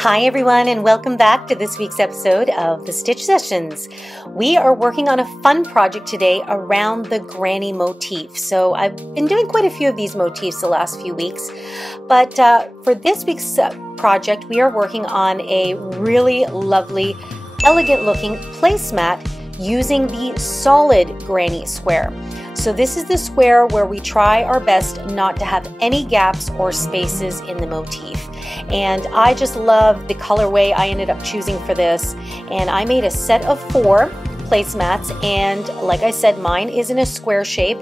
Hi everyone, and welcome back to this week's episode of the Stitch Sessions. We are working on a fun project today around the granny motif. So I've been doing quite a few of these motifs the last few weeks, but for this week's project we are working on a really lovely, elegant looking placemat using the solid granny square. So this is the square where we try our best not to have any gaps or spaces in the motif. And I just love the colorway I ended up choosing for this. And I made a set of 4 placemats, and like I said, mine is in a square shape.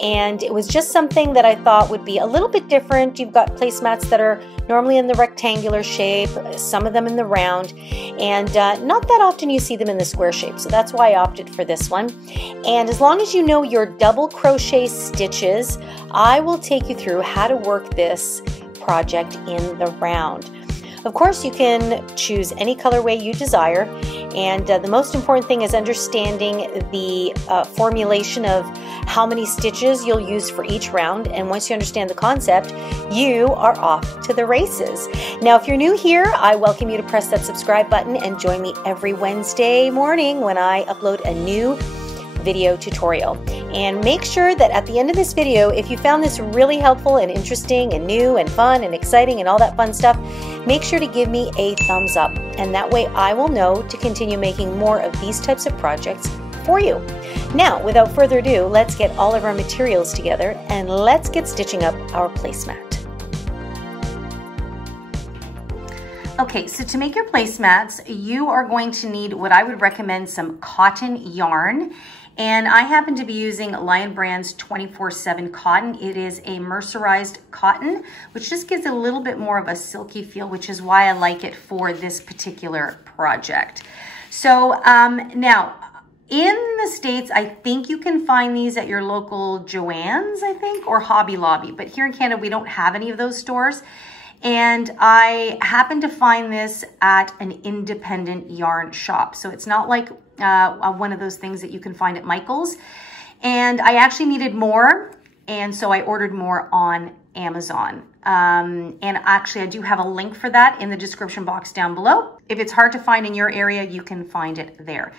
And it was just something that I thought would be a little bit different. You've got placemats that are normally in the rectangular shape, some of them in the round, and not that often you see them in the square shape. So that's why I opted for this one. And as long as you know your double crochet stitches, I will take you through how to work this project in the round. Of course, you can choose any colorway you desire, and the most important thing is understanding the formulation of how many stitches you'll use for each round. And once you understand the concept, you are off to the races. Now, if you're new here, I welcome you to press that subscribe button and join me every Wednesday morning when I upload a new video tutorial. And make sure that at the end of this video, if you found this really helpful and interesting and new and fun and exciting and all that fun stuff, make sure to give me a thumbs up, and that way I will know to continue making more of these types of projects for you. Now, without further ado, let's get all of our materials together and let's get stitching up our placemat. Okay, so to make your placemats, you are going to need what I would recommend, some cotton yarn. And I happen to be using Lion Brand's 24/7 cotton. It is a mercerized cotton, which just gives it a little bit more of a silky feel, which is why I like it for this particular project. So now, in the States, I think you can find these at your local Joann's, I think, or Hobby Lobby. But here in Canada, we don't have any of those stores. And I happened to find this at an independent yarn shop. So it's not like one of those things that you can find at Michael's. And I actually needed more, and so I ordered more on Amazon. And actually, I do have a link for that in the description box down below. If it's hard to find in your area, you can find it there.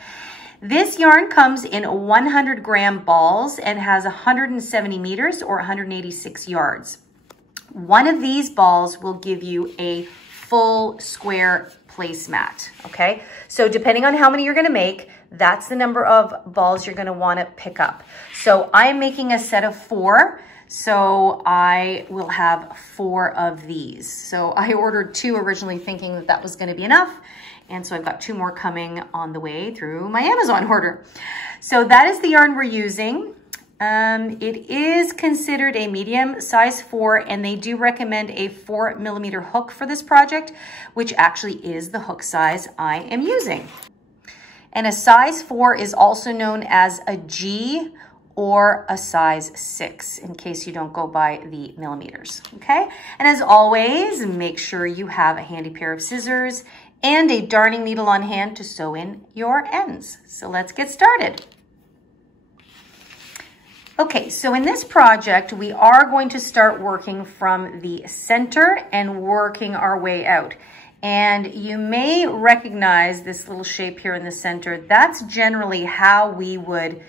This yarn comes in 100-gram balls and has 170 meters or 186 yards. One of these balls will give you a full square placemat, okay? So depending on how many you're gonna make, that's the number of balls you're gonna wanna pick up. So I am making a set of 4, so I will have 4 of these. So I ordered 2 originally thinking that that was gonna be enough, and so I've got 2 more coming on the way through my Amazon order. So that is the yarn we're using. It is considered a medium size 4, and they do recommend a 4mm hook for this project, which actually is the hook size I am using. And a size 4 is also known as a G or a size 6, in case you don't go by the millimeters, okay? And as always, make sure you have a handy pair of scissors and a darning needle on hand to sew in your ends. So let's get started. Okay, so in this project, we are going to start working from the center and working our way out. And you may recognize this little shape here in the center. That's generally how we would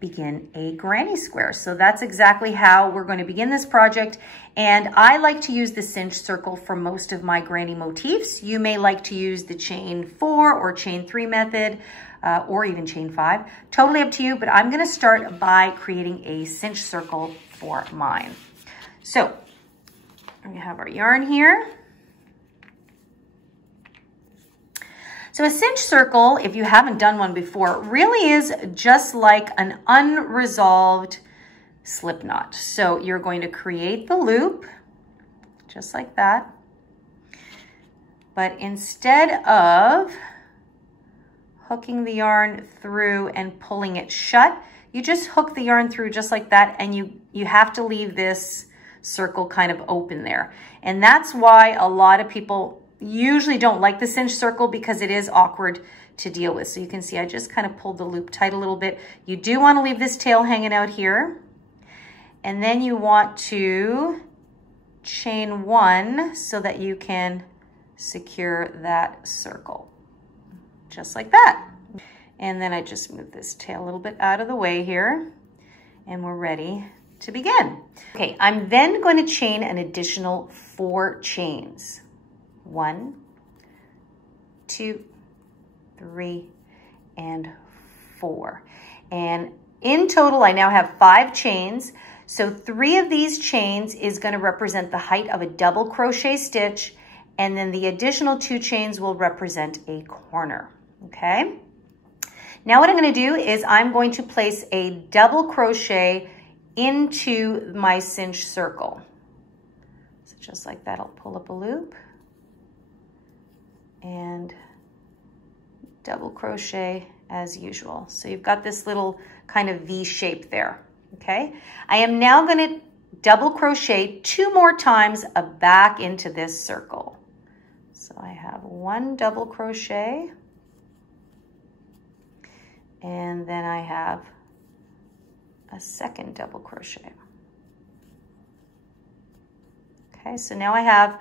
begin a granny square. So that's exactly how we're going to begin this project. And I like to use the cinch circle for most of my granny motifs. You may like to use the chain 4 or chain 3 method, or even chain 5. Totally up to you, but I'm gonna start by creating a cinch circle for mine. So we have our yarn here. So a cinch circle, if you haven't done one before, really is just like an unresolved slip knot. So you're going to create the loop, just like that. But instead of hooking the yarn through and pulling it shut, you just hook the yarn through just like that, and you have to leave this circle kind of open there. And that's why a lot of people usually don't like the cinch circle, because it is awkward to deal with. So you can see I just kind of pulled the loop tight a little bit. You do want to leave this tail hanging out here, and then you want to chain 1 so that you can secure that circle, just like that. And then I just move this tail a little bit out of the way here, and we're ready to begin. Okay, I'm then going to chain an additional 4 chains. 1, 2, 3, and 4. And in total, I now have 5 chains. So 3 of these chains is going to represent the height of a double crochet stitch, and then the additional 2 chains will represent a corner, okay? Now what I'm going to do is I'm going to place a double crochet into my cinch circle. So just like that, I'll pull up a loop and double crochet as usual. So you've got this little kind of V shape there, okay? I am now going to double crochet 2 more times back into this circle. So I have 1 double crochet, and then I have a 2nd double crochet. Okay, so now I have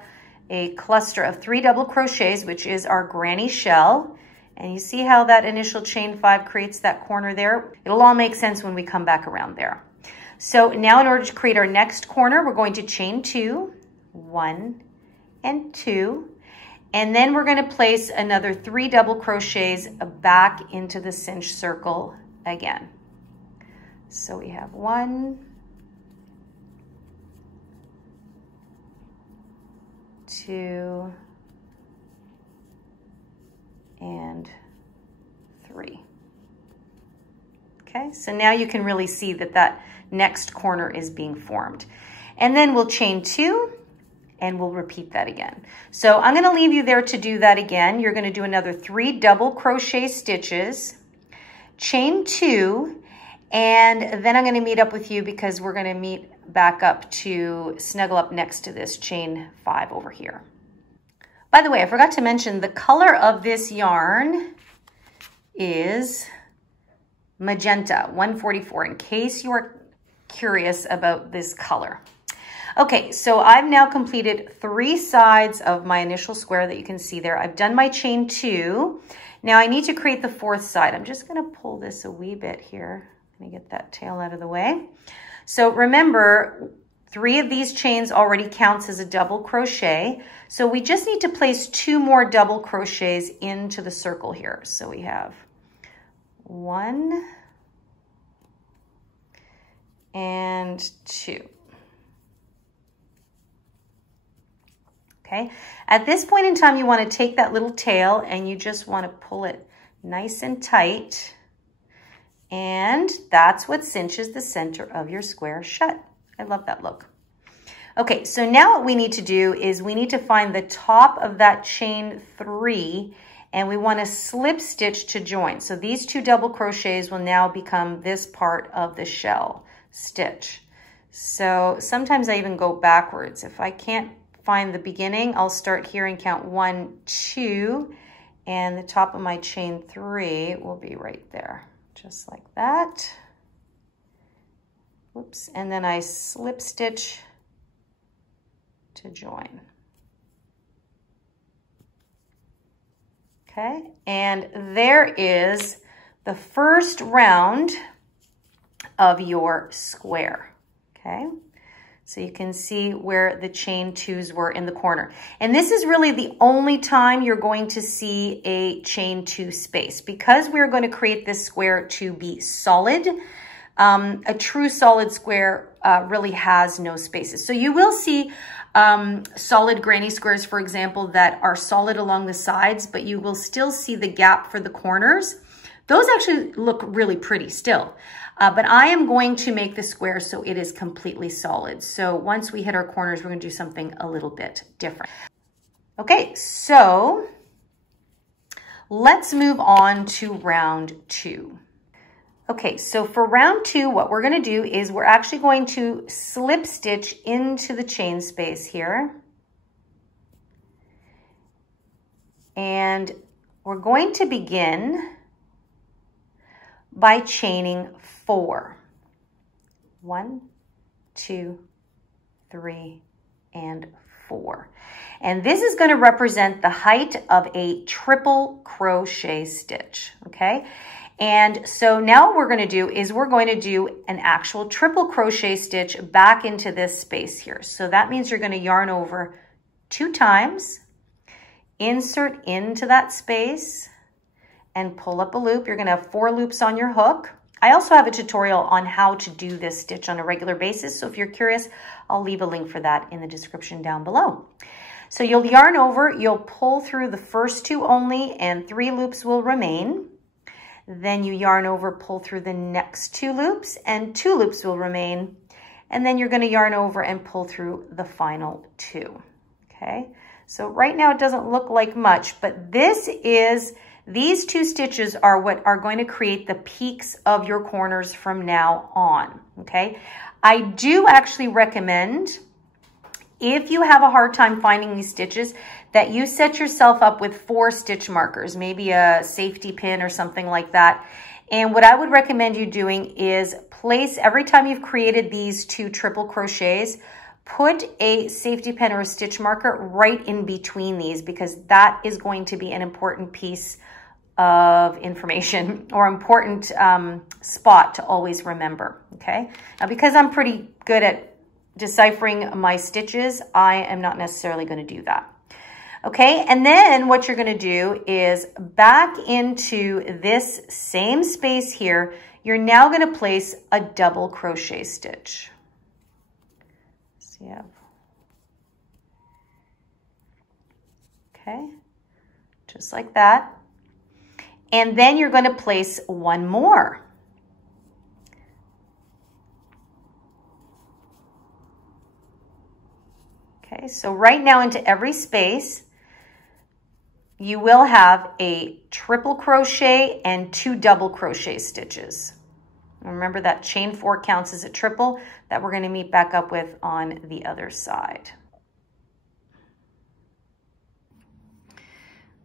a cluster of 3 double crochets, which is our granny shell. And you see how that initial chain 5 creates that corner there? It'll all make sense when we come back around there. So now in order to create our next corner, we're going to chain 2, 1 and 2. And then we're going to place another 3 double crochets back into the cinch circle again. So we have 1, 2, and 3. Okay, so now you can really see that that next corner is being formed. And then we'll chain 2, and we'll repeat that again. So I'm going to leave you there to do that again. You're going to do another 3 double crochet stitches, chain 2, and then I'm going to meet up with you because we're going to meet back up to snuggle up next to this chain 5 over here. By the way, I forgot to mention the color of this yarn is magenta 144, in case you are curious about this color. Okay, so I've now completed 3 sides of my initial square that you can see there. I've done my chain 2. Now I need to create the 4th side. I'm just going to pull this a wee bit here. Let me get that tail out of the way. So remember, 3 of these chains already counts as a double crochet. So we just need to place 2 more double crochets into the circle here. So we have 1 and 2. Okay, at this point in time, you want to take that little tail and you just want to pull it nice and tight. And that's what cinches the center of your square shut. I love that look. Okay, so now what we need to do is we need to find the top of that chain 3, and we want to slip stitch to join. So these 2 double crochets will now become this part of the shell stitch. So sometimes I even go backwards. If I can't find the beginning, I'll start here and count 1, 2, and the top of my chain 3 will be right there, just like that. Whoops, and then I slip stitch to join. Okay, and there is the first round of your square, okay? So you can see where the chain 2s were in the corner. And this is really the only time you're going to see a chain 2 space, because we're going to create this square to be solid. A true solid square really has no spaces. So you will see solid granny squares, for example, that are solid along the sides, but you will still see the gap for the corners. Those actually look really pretty still. But I am going to make the square so it is completely solid. So once we hit our corners, we're going to do something a little bit different. Okay, so let's move on to round 2. Okay, so for round 2, what we're going to do is we're actually going to slip stitch into the chain space here. And we're going to begin by chaining 4. 1, 2, 3, and 4. And this is going to represent the height of a triple crochet stitch, okay? And so now what we're going to do is we're going to do an actual triple crochet stitch back into this space here. So that means you're going to yarn over 2 times, insert into that space, and pull up a loop. You're going to have 4 loops on your hook. I also have a tutorial on how to do this stitch on a regular basis. So if you're curious, I'll leave a link for that in the description down below. So you'll yarn over, you'll pull through the first 2 only, and 3 loops will remain. Then you yarn over, pull through the next 2 loops, and 2 loops will remain. And then you're going to yarn over and pull through the final 2. Okay, so right now it doesn't look like much, but these 2 stitches are what are going to create the peaks of your corners from now on. Okay, I do actually recommend, if you have a hard time finding these stitches, that you set yourself up with 4 stitch markers, maybe a safety pin or something like that. And what I would recommend you doing is place, every time you've created these 2 triple crochets, put a safety pin or a stitch marker right in between these, because that is going to be an important piece of information or important spot to always remember, okay? Now, because I'm pretty good at deciphering my stitches, I am not necessarily going to do that. Okay, and then what you're going to do is back into this same space here, you're now going to place a double crochet stitch. So you have, okay, just like that. And then you're going to place 1 more. Okay, so right now into every space, you will have a triple crochet and 2 double crochet stitches. Remember that chain 4 counts as a triple that we're going to meet back up with on the other side.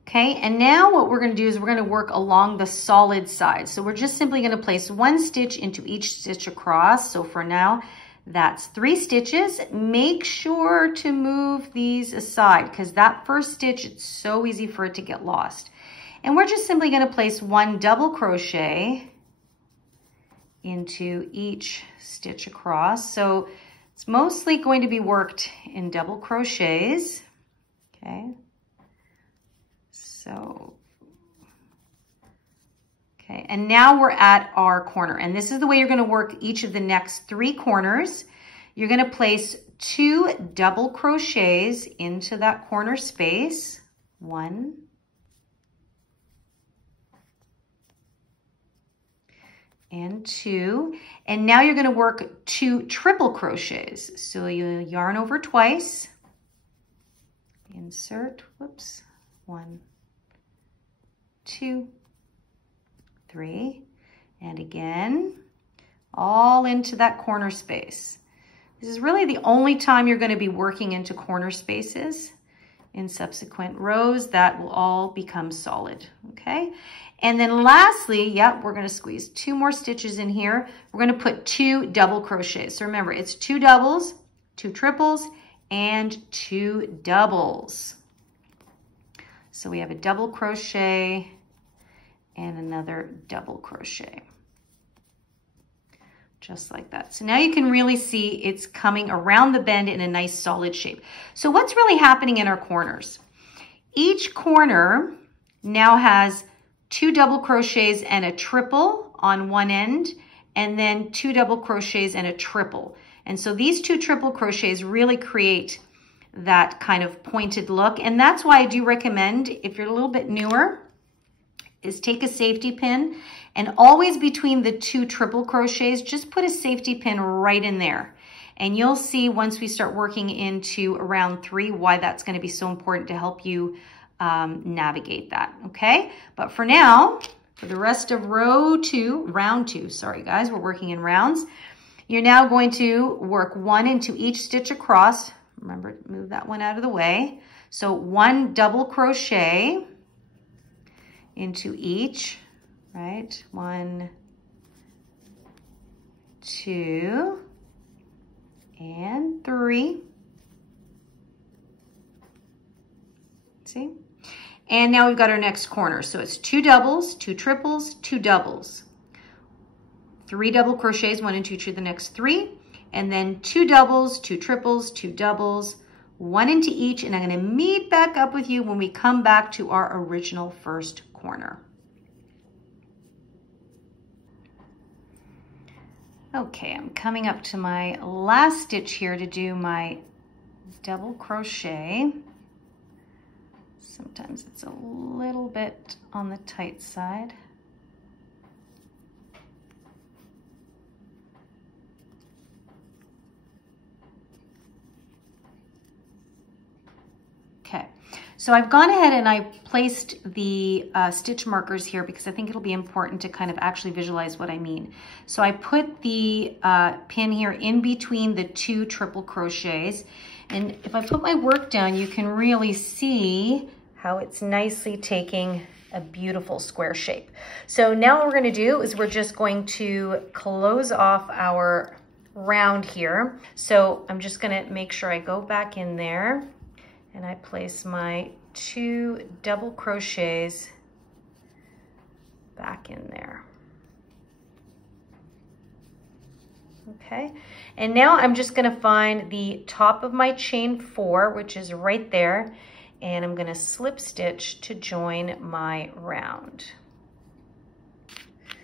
Okay, and now what we're going to do is we're going to work along the solid side. So we're just simply going to place 1 stitch into each stitch across. So for now, that's 3 stitches. Make sure to move these aside, because that first stitch, it's so easy for it to get lost. And we're just simply going to place 1 double crochet into each stitch across. So it's mostly going to be worked in double crochets. Okay. So, okay, and now we're at our corner, and this is the way you're going to work each of the next 3 corners. You're going to place 2 double crochets into that corner space. 1, and 2, and now you're going to work 2 triple crochets. So you yarn over twice, insert, whoops, 1, 2, 3, and again, all into that corner space. This is really the only time you're going to be working into corner spaces. In subsequent rows, that will all become solid, okay? And then lastly, yep, we're going to squeeze 2 more stitches in here. We're going to put 2 double crochets. So remember, it's 2 doubles, 2 triples, and 2 doubles. So we have a double crochet and another double crochet. Just like that. So now you can really see it's coming around the bend in a nice solid shape. So what's really happening in our corners? Each corner now has 2 double crochets and a triple on one end, and then 2 double crochets and a triple. And so these 2 triple crochets really create that kind of pointed look. And that's why I do recommend, if you're a little bit newer, is take a safety pin, and always between the 2 triple crochets, just put a safety pin right in there. And you'll see once we start working into round 3 why that's going to be so important to help you navigate that, okay? But for now, for the rest of round 2, sorry guys, we're working in rounds. You're now going to work 1 into each stitch across. Remember, move that one out of the way. So 1 double crochet into each, right? 1, 2, and 3. See? And now we've got our next corner. So it's 2 doubles, 2 triples, 2 doubles. 3 double crochets, 1 and 2 to the next 3, and then 2 doubles, 2 triples, 2 doubles, 1 into each, and I'm going to meet back up with you when we come back to our original first corner. Okay, I'm coming up to my last stitch here to do my double crochet. Sometimes it's a little bit on the tight side. Okay, so I've gone ahead and I placed the stitch markers here because I think it'll be important to kind of actually visualize what I mean. So I put the pin here in between the 2 triple crochets, and if I put my work down, you can really see how it's nicely taking a beautiful square shape. So now what we're going to do is we're just going to close off our round here. So I'm just going to make sure I go back in there and I place my 2 double crochets back in there. Okay, and now I'm just going to find the top of my chain 4, which is right there, and I'm going to slip stitch to join my round.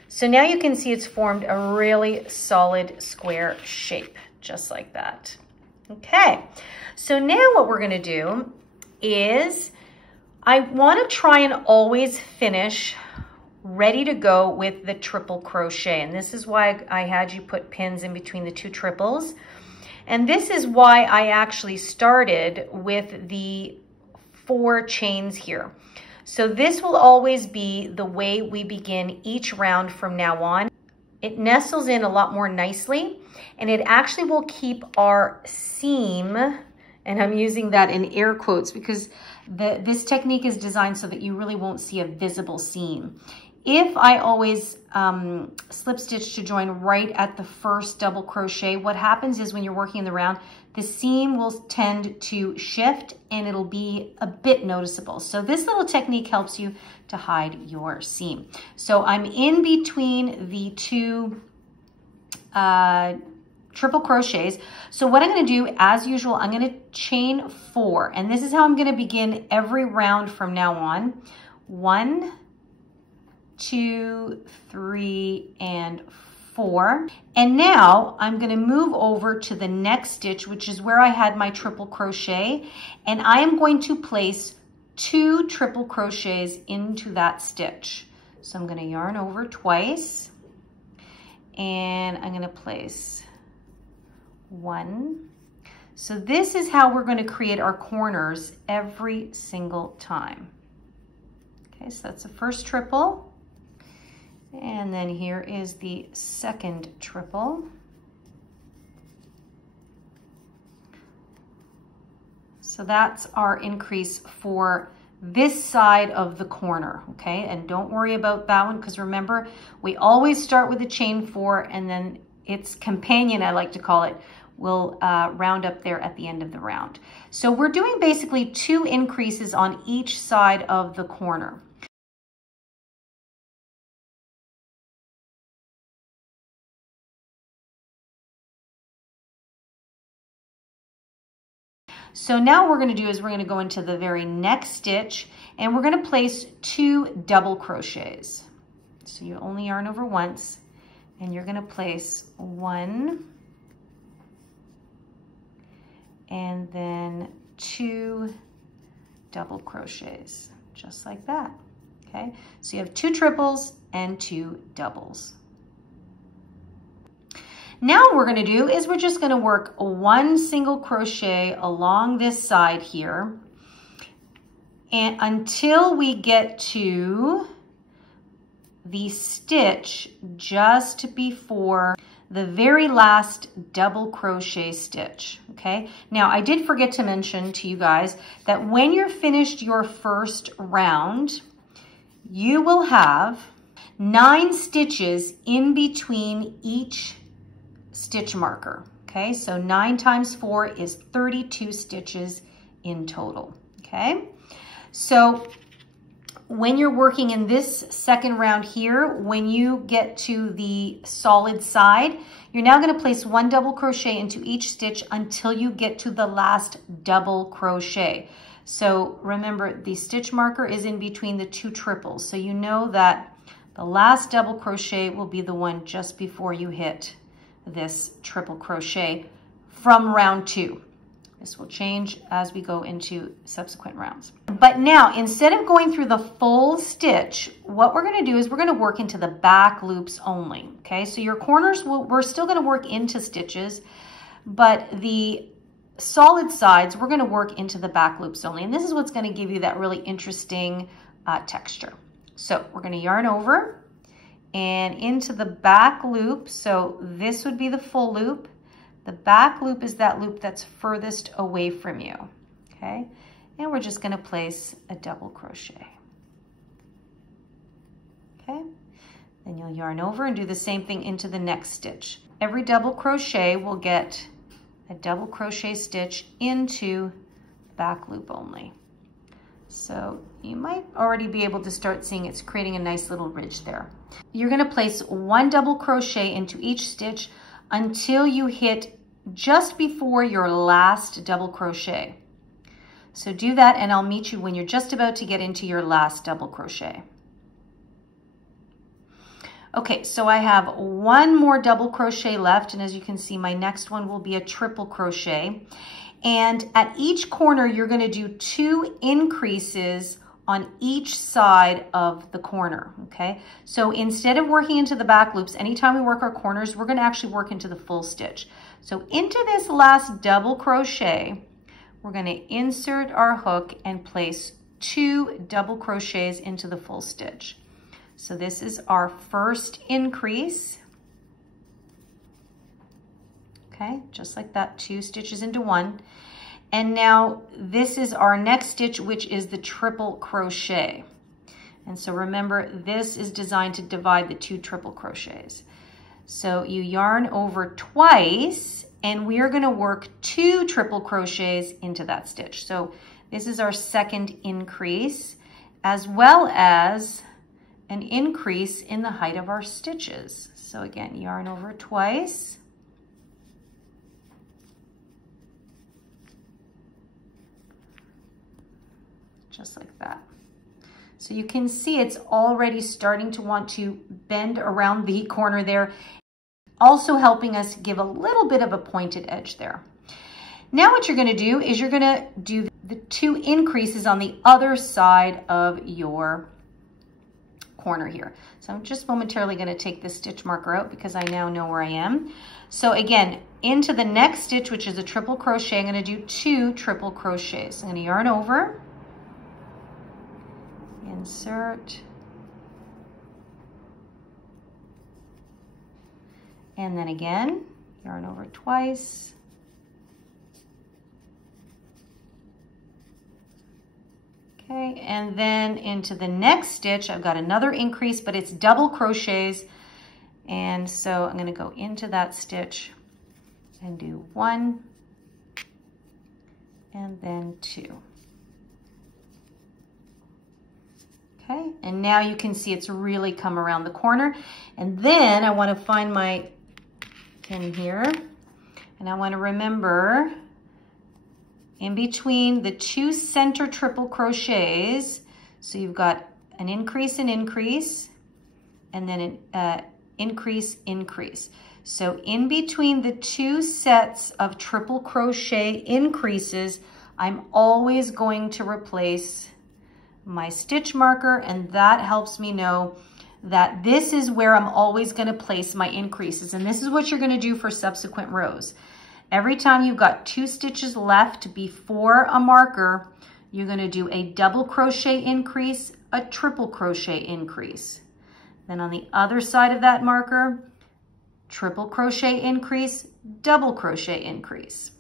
So now you can see it's formed a really solid square shape, just like that. Okay, so now what we're going to do is I want to try and always finish ready to go with the triple crochet, and this is why I had you put pins in between the 2 triples, and this is why I actually started with the 4 chains here. So this will always be the way we begin each round from now on. It nestles in a lot more nicely, and it actually will keep our seam, and I'm using that in air quotes because this technique is designed so that you really won't see a visible seam. If I always slip stitch to join right at the first double crochet, what happens is when you're working in the round, the seam will tend to shift and it'll be a bit noticeable. So this little technique helps you to hide your seam. So I'm in between the 2 triple crochets. So what I'm going to do, as usual, I'm going to chain 4, and this is how I'm going to begin every round from now on. 1, 2, 3, and 4. And now I'm going to move over to the next stitch, which is where I had my triple crochet, and I am going to place 2 triple crochets into that stitch. So I'm going to yarn over twice, and I'm going to place 1. So this is how we're going to create our corners every single time. Okay, so that's the first triple. And then here is the second triple. So that's our increase for this side of the corner, okay? And don't worry about that one, because remember, we always start with a chain 4, and then its companion, I like to call it, will round up there at the end of the round. So we're doing basically 2 increases on each side of the corner. So now what we're going to do is we're going to go into the very next stitch, and we're going to place 2 double crochets. So you only yarn over once, and you're going to place 1 and then 2 double crochets, just like that. Okay, so you have 2 triples and 2 doubles. Now what we're going to do is we're just going to work 1 single crochet along this side here, and until we get to the stitch just before the very last double crochet stitch. Okay, now I did forget to mention to you guys that when you're finished your first round, you will have 9 stitches in between each stitch marker. Okay, so 9 times 4 is 32 stitches in total. Okay, So when you're working in this second round here, when you get to the solid side, you're now going to place 1 double crochet into each stitch until you get to the last double crochet. So remember, the stitch marker is in between the 2 triples. So you know that the last double crochet will be the one just before you hit this triple crochet from round 2. This will change as we go into subsequent rounds. But now, instead of going through the full stitch, what we're going to do is we're going to work into the back loops only. Okay, so your corners, we're still going to work into stitches, but the solid sides, we're going to work into the back loops only. And this is what's going to give you that really interesting texture. So we're going to yarn over and into the back loop. So this would be the full loop. The back loop is that loop that's furthest away from you, okay? And we're just gonna place a double crochet, okay? Then you'll yarn over and do the same thing into the next stitch. Every double crochet will get a double crochet stitch into back loop only. So you might already be able to start seeing it's creating a nice little ridge there. You're gonna place 1 double crochet into each stitch until you hit just before your last double crochet. So do that and I'll meet you when you're just about to get into your last double crochet. Okay, so I have 1 more double crochet left, and as you can see, my next one will be a triple crochet. And at each corner, you're going to do 2 increases on each side of the corner, okay? So instead of working into the back loops, anytime we work our corners, we're gonna actually work into the full stitch. So into this last double crochet, we're gonna insert our hook and place 2 double crochets into the full stitch. So this is our first increase, okay? Just like that, 2 stitches into 1. And now this is our next stitch, which is the triple crochet. And so remember, this is designed to divide the 2 triple crochets. So you yarn over twice, and we are going to work 2 triple crochets into that stitch. So this is our second increase, as well as an increase in the height of our stitches. So again, yarn over twice. Just like that. So you can see it's already starting to want to bend around the corner there, also helping us give a little bit of a pointed edge there. Now what you're going to do is you're going to do the 2 increases on the other side of your corner here. So I'm just momentarily going to take this stitch marker out because I now know where I am. So again, into the next stitch, which is a triple crochet, I'm going to do 2 triple crochets. I'm going to yarn over, insert, and then again, yarn over twice, okay, and then into the next stitch, I've got another increase, but it's double crochets, and so I'm going to go into that stitch and do 1 and then 2. Okay, and now you can see it's really come around the corner. And then I want to find my pin here, and I want to remember in between the 2 center triple crochets, so you've got an increase, and then an increase. So in between the 2 sets of triple crochet increases, I'm always going to replace my stitch marker, and that helps me know that this is where I'm always going to place my increases. And this is what you're going to do for subsequent rows. Every time you've got 2 stitches left before a marker, you're going to do a double crochet increase, a triple crochet increase. Then on the other side of that marker, triple crochet increase, double crochet increase.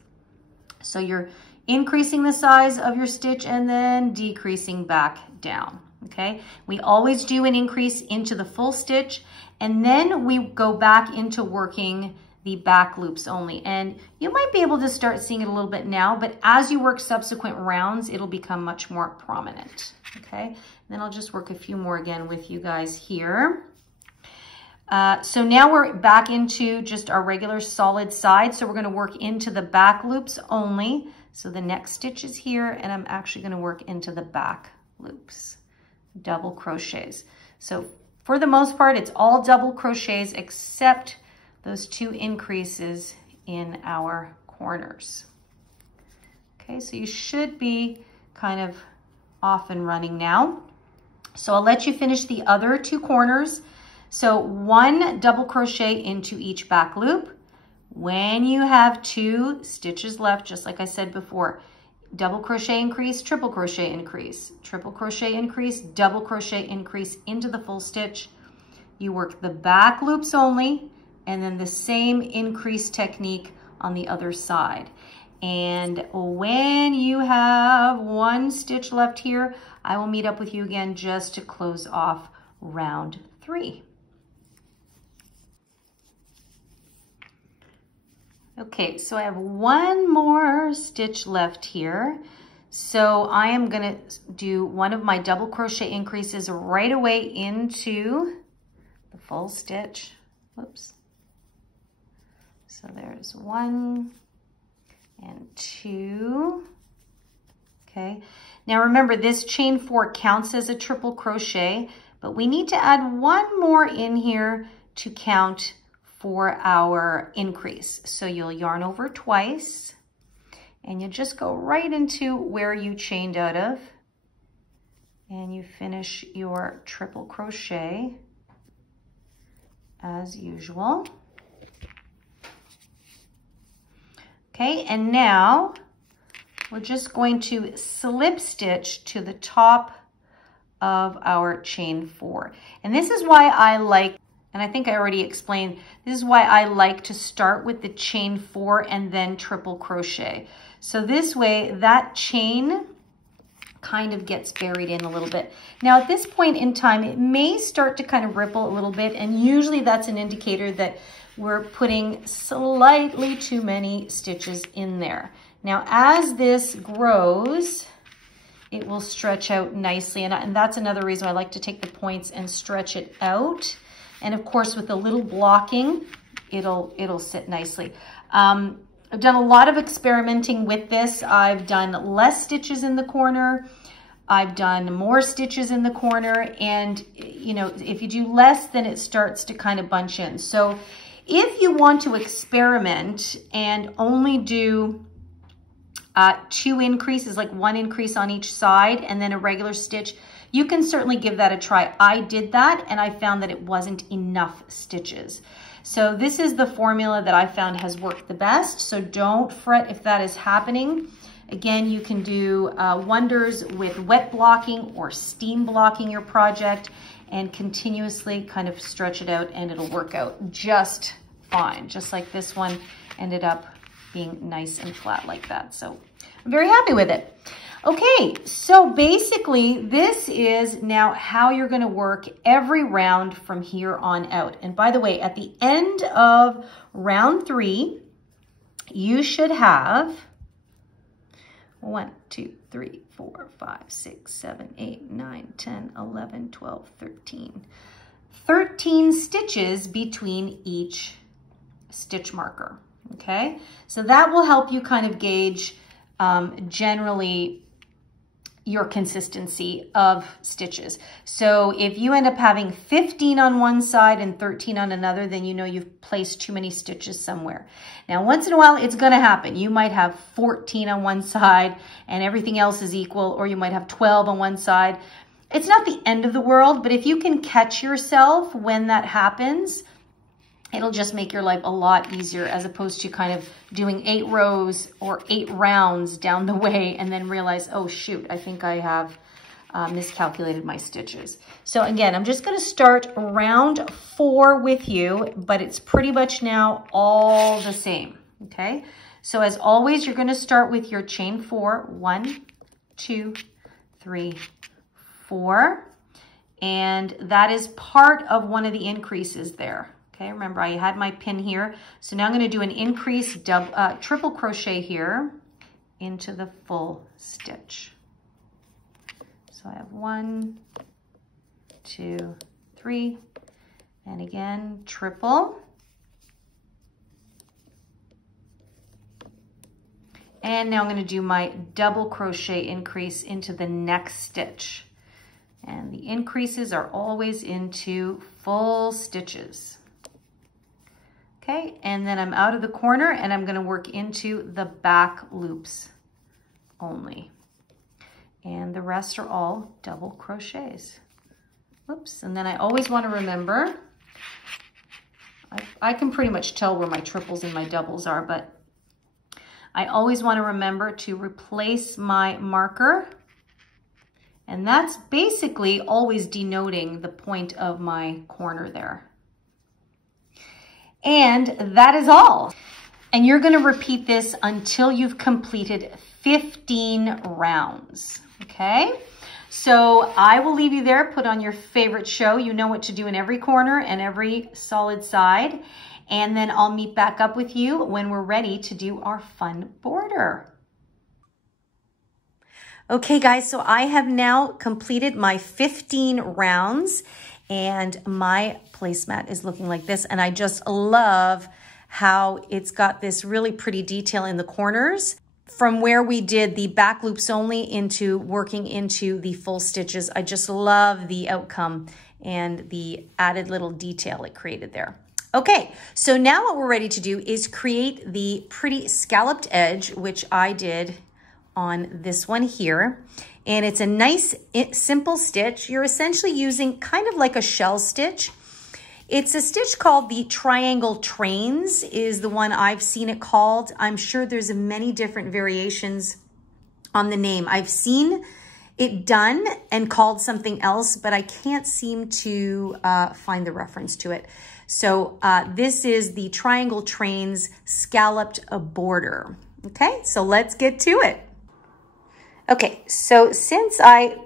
So you're increasing the size of your stitch and then decreasing back down, okay? We always do an increase into the full stitch, and then we go back into working the back loops only. And you might be able to start seeing it a little bit now, but as you work subsequent rounds, it'll become much more prominent, okay? And then I'll just work a few more again with you guys here. So now we're back into just our regular solid side. So we're gonna work into the back loops only. So the next stitch is here, and I'm actually gonna work into the back loops, double crochets. So for the most part, it's all double crochets except those 2 increases in our corners. Okay, so you should be kind of off and running now. So I'll let you finish the other 2 corners. So 1 double crochet into each back loop. When you have 2 stitches left, just like I said before, double crochet increase, triple crochet increase, triple crochet increase, double crochet increase into the full stitch. You work the back loops only, and then the same increase technique on the other side. And when you have 1 stitch left here, I will meet up with you again just to close off round 3. Okay, so I have 1 more stitch left here. So I am gonna do 1 of my double crochet increases right away into the full stitch. Whoops. So there's 1 and 2. Okay, now remember this chain 4 counts as a triple crochet, but we need to add 1 more in here to count for our increase. So you'll yarn over twice, and you just go right into where you chained out of, and you finish your triple crochet as usual. Okay, and now we're just going to slip stitch to the top of our chain 4. And this is why I like, and I think I already explained, this is why I like to start with the chain 4 and then triple crochet. So this way that chain kind of gets buried in a little bit. Now at this point in time, it may start to kind of ripple a little bit, and usually that's an indicator that we're putting slightly too many stitches in there. Now, as this grows, it will stretch out nicely. And that's another reason I like to take the points and stretch it out. And of course, with a little blocking, it'll sit nicely. I've done a lot of experimenting with this. I've done less stitches in the corner. I've done more stitches in the corner. And, you know, if you do less, then it starts to kind of bunch in. So if you want to experiment and only do 2 increases, like 1 increase on each side and then a regular stitch, you can certainly give that a try. I did that and I found that it wasn't enough stitches. So this is the formula that I found has worked the best. So don't fret if that is happening. Again, you can do wonders with wet blocking or steam blocking your project and continuously kind of stretch it out, and it'll work out just fine. Just like this one ended up being nice and flat like that. So I'm very happy with it. Okay, so basically this is now how you're gonna work every round from here on out. And by the way, at the end of round 3, you should have 1, 2, 3, 4, 5, 6, 7, 8, 9, 10, 11, 12, 13. 13 stitches between each stitch marker, okay? So that will help you kind of gauge generally your consistency of stitches. So if you end up having 15 on one side and 13 on another, then you know you've placed too many stitches somewhere. Now, once in a while, it's gonna happen. You might have 14 on one side and everything else is equal, or you might have 12 on one side. It's not the end of the world, but if you can catch yourself when that happens, it'll just make your life a lot easier, as opposed to kind of doing 8 rows or 8 rounds down the way and then realize, oh shoot, I think I have miscalculated my stitches. So again, I'm just gonna start round 4 with you, but it's pretty much now all the same, okay? So as always, you're gonna start with your chain 4, 1, 2, 3, 4, and that is part of one of the increases there. Okay, remember I had my pin here. So now I'm going to do an increase triple crochet here into the full stitch. So I have 1, 2, 3, and again, triple. And now I'm going to do my double crochet increase into the next stitch. And the increases are always into full stitches. Okay, and then I'm out of the corner and I'm going to work into the back loops only. And the rest are all double crochets. Oops, and then I always want to remember, I can pretty much tell where my triples and my doubles are, but I always want to remember to replace my marker. And that's basically always denoting the point of my corner there. And that is all. And you're going to repeat this until you've completed 15 rounds. Okay? So I will leave you there. Put on your favorite show. You know what to do in every corner and every solid side. And then I'll meet back up with you when we're ready to do our fun border. Okay guys, so I have now completed my 15 rounds and my placemat is looking like this. And I just love how it's got this really pretty detail in the corners. From where we did the back loops only into working into the full stitches, I just love the outcome and the added little detail it created there. Okay, so now what we're ready to do is create the pretty scalloped edge, which I did on this one here. And it's a nice, simple stitch. You're essentially using kind of like a shell stitch. It's a stitch called the triangle trains is the one I've seen it called. I'm sure there's many different variations on the name. I've seen it done and called something else, but I can't seem to find the reference to it. So this is the triangle trains scalloped border. Okay, so let's get to it. Okay, so since I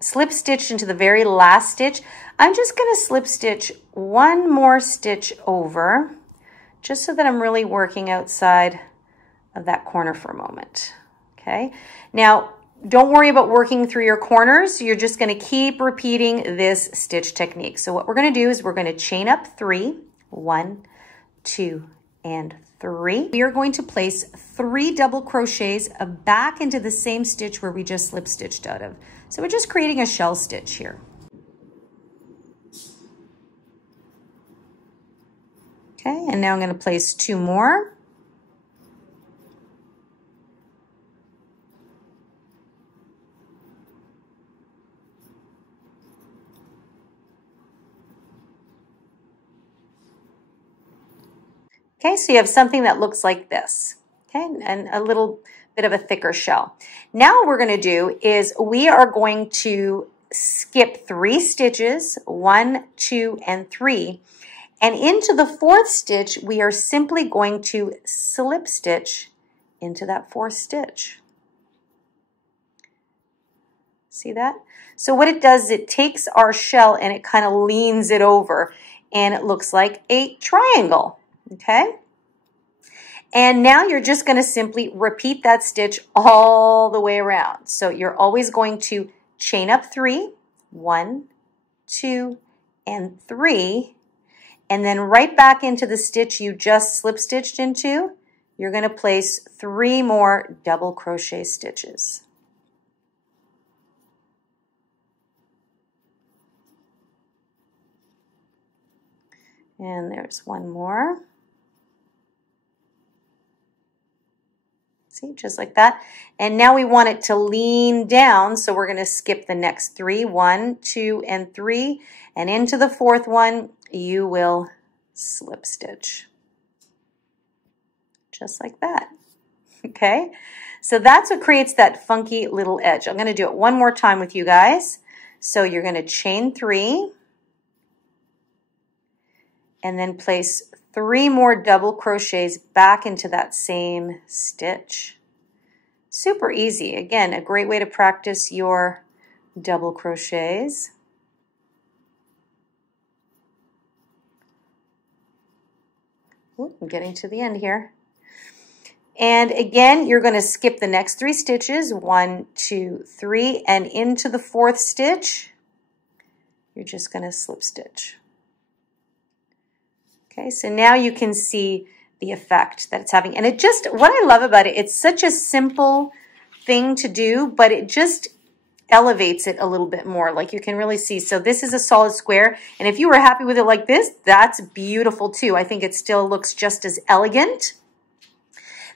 slip stitched into the very last stitch, I'm just going to slip stitch one more stitch over, just so that I'm really working outside of that corner for a moment. Okay, now don't worry about working through your corners. You're just going to keep repeating this stitch technique. So what we're going to do is we're going to chain up 3, 1, 2, and 3. We are going to place 3 double crochets back into the same stitch where we just slip stitched out of. So we're just creating a shell stitch here. Okay, and now I'm going to place 2 more. Okay, so you have something that looks like this, okay, and a little bit of a thicker shell. Now what we're going to do is we are going to skip 3 stitches, 1, 2, and 3, and into the 4th stitch, we are simply going to slip stitch into that 4th stitch. See that? So what it does is it takes our shell and it kind of leans it over, and it looks like a triangle. Okay, and now you're just going to simply repeat that stitch all the way around. So you're always going to chain up 3, 1, 2, and 3, and then right back into the stitch you just slip stitched into, you're going to place 3 more double crochet stitches. And there's 1 more. See, just like that. And now we want it to lean down, so we're going to skip the next 3, 1, 2, and 3, and into the 4th one, you will slip stitch. Just like that. Okay, so that's what creates that funky little edge. I'm going to do it one more time with you guys. So you're going to chain 3, and then place 3 more double crochets back into that same stitch. Super easy. Again, a great way to practice your double crochets. Ooh, I'm getting to the end here. And again, you're going to skip the next 3 stitches, 1, 2, 3, and into the 4th stitch, you're just going to slip stitch. Okay, so now you can see the effect that it's having. And it just, what I love about it, it's such a simple thing to do, but it just elevates it a little bit more, like you can really see. So this is a solid square, and if you were happy with it like this, that's beautiful too. I think it still looks just as elegant.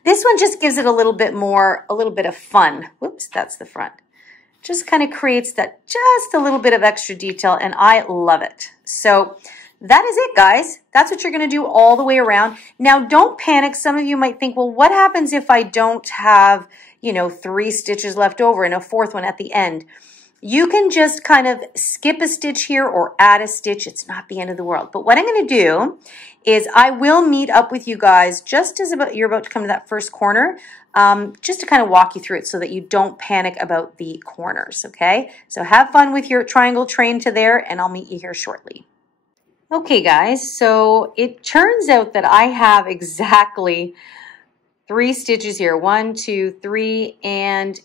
This one just gives it a little bit more, a little bit of fun. Whoops, that's the front. Just kind of creates that just a little bit of extra detail, and I love it. So that is it, guys. That's what you're going to do all the way around. Now, don't panic. Some of you might think, well, what happens if I don't have, you know, 3 stitches left over and a 4th one at the end? You can just kind of skip a stitch here or add a stitch. It's not the end of the world. But what I'm going to do is I will meet up with you guys just as you're about to come to that first corner, just to kind of walk you through it so that you don't panic about the corners, okay? So have fun with your triangle train to there, and I'll meet you here shortly. Okay, guys, so it turns out that I have exactly 3 stitches here, 1, 2, 3, and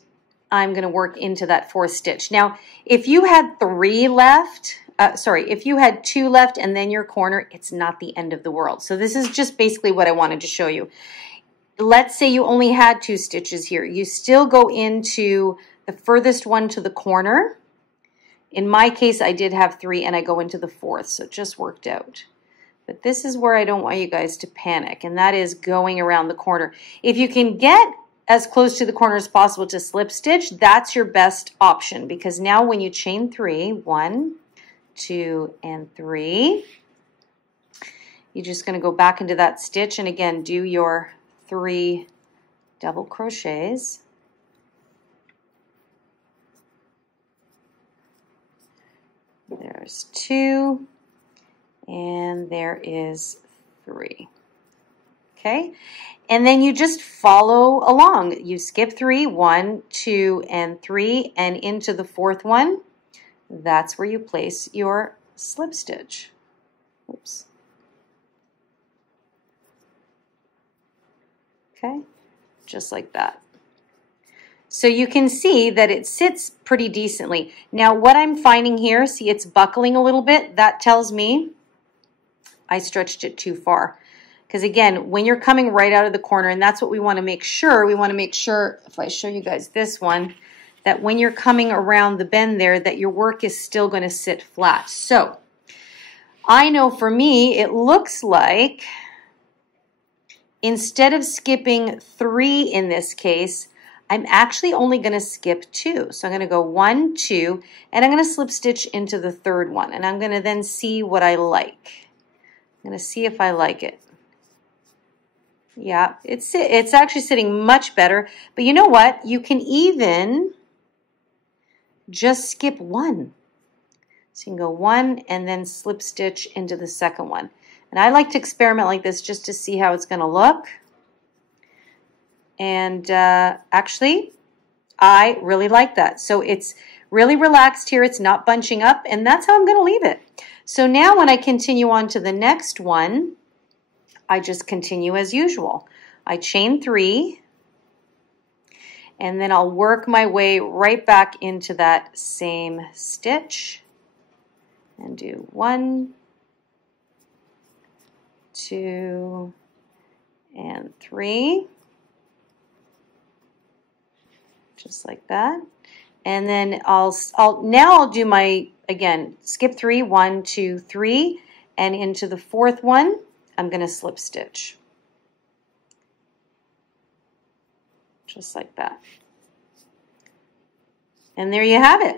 I'm going to work into that 4th stitch. Now, if you had 3 left, if you had 2 left and then your corner, it's not the end of the world. So this is just basically what I wanted to show you. Let's say you only had 2 stitches here. You still go into the furthest one to the corner. In my case, I did have 3 and I go into the 4th, so it just worked out. But this is where I don't want you guys to panic, and that is going around the corner. If you can get as close to the corner as possible to slip stitch, that's your best option, because now when you chain 3, 1, 2, and 3, you're just going to go back into that stitch and again do your 3 double crochets. There's 2, and there is 3. Okay, and then you just follow along. You skip 3, 1, 2, and 3, and into the 4th one. That's where you place your slip stitch. Oops. Okay, just like that. So you can see that it sits pretty decently. Now what I'm finding here, see it's buckling a little bit. That tells me I stretched it too far. Because again, when you're coming right out of the corner, and that's what we want to make sure, if I show you guys this one, that when you're coming around the bend there, that your work is still going to sit flat. So I know for me, it looks like instead of skipping 3 in this case, I'm actually only going to skip 2. So I'm going to go 1, 2, and I'm going to slip stitch into the 3rd one. And I'm going to then see what I like. I'm going to see if I like it. Yeah, it's actually sitting much better. But you know what? You can even just skip 1. So you can go 1 and then slip stitch into the 2nd one. And I like to experiment like this just to see how it's going to look. And actually, I really like that. So it's really relaxed here. It's not bunching up, and that's how I'm going to leave it. So now when I continue on to the next one, I just continue as usual. I chain 3, and then I'll work my way right back into that same stitch and do 1, 2, and 3. Just like that. And then I'll do my, again, skip 3, 1, 2, 3, and into the 4th one, I'm going to slip stitch. Just like that. And there you have it.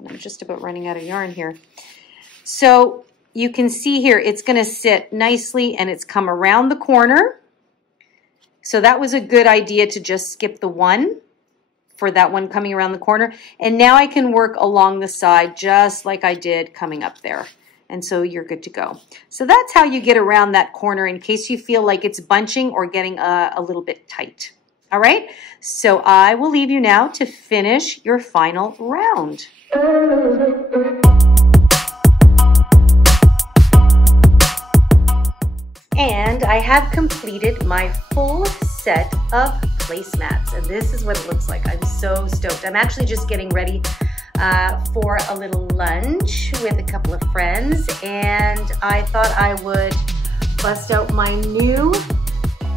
And I'm just about running out of yarn here. So you can see here, it's going to sit nicely and it's come around the corner. So that was a good idea to just skip the 1 for that one coming around the corner. And now I can work along the side just like I did coming up there. And so you're good to go. So that's how you get around that corner in case you feel like it's bunching or getting a little bit tight. All right, so I will leave you now to finish your final round. And I have completed my full set of placemats, and this is what it looks like. I'm so stoked. I'm actually just getting ready for a little lunch with a couple of friends, and I thought I would bust out my new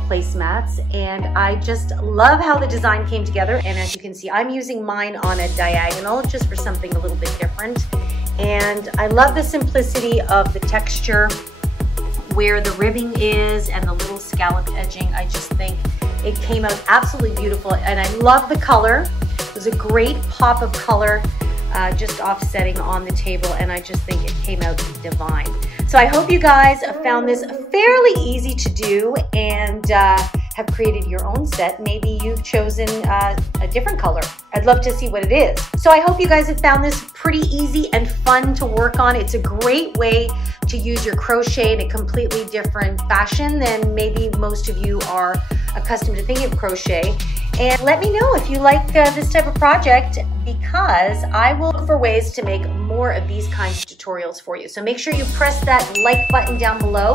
placemats, and I just love how the design came together. And as you can see, I'm using mine on a diagonal just for something a little bit different. And I love the simplicity of the texture where the ribbing is and the little scalloped edging. I just think it came out absolutely beautiful, and I love the color. It was a great pop of color just offsetting on the table, and I just think it came out divine. So I hope you guys found this fairly easy to do and have created your own set. Maybe you've chosen a different color. I'd love to see what it is. So I hope you guys have found this pretty easy and fun to work on. It's a great way to use your crochet in a completely different fashion than maybe most of you are accustomed to thinking of crochet. And let me know if you like this type of project, because I will look for ways to make more of these kinds of tutorials for you. So make sure you press that like button down below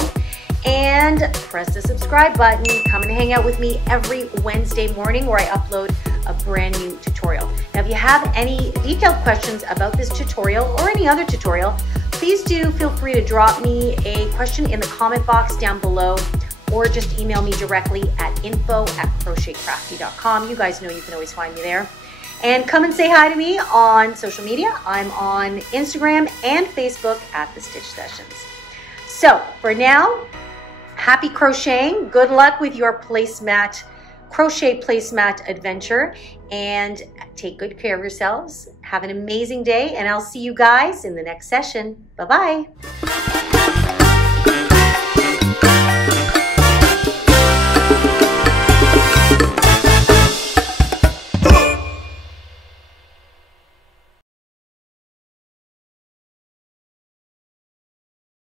and press the subscribe button. Come and hang out with me every Wednesday morning where I upload a brand new tutorial. Now, if you have any detailed questions about this tutorial or any other tutorial, please do feel free to drop me a question in the comment box down below, or just email me directly at info@crochetcrafty.com. You guys know you can always find me there. And come and say hi to me on social media. I'm on Instagram and Facebook at The Stitch Sessions. So for now, happy crocheting. Good luck with your crochet placemat adventure, and take good care of yourselves. Have an amazing day, and I'll see you guys in the next session. Bye-bye.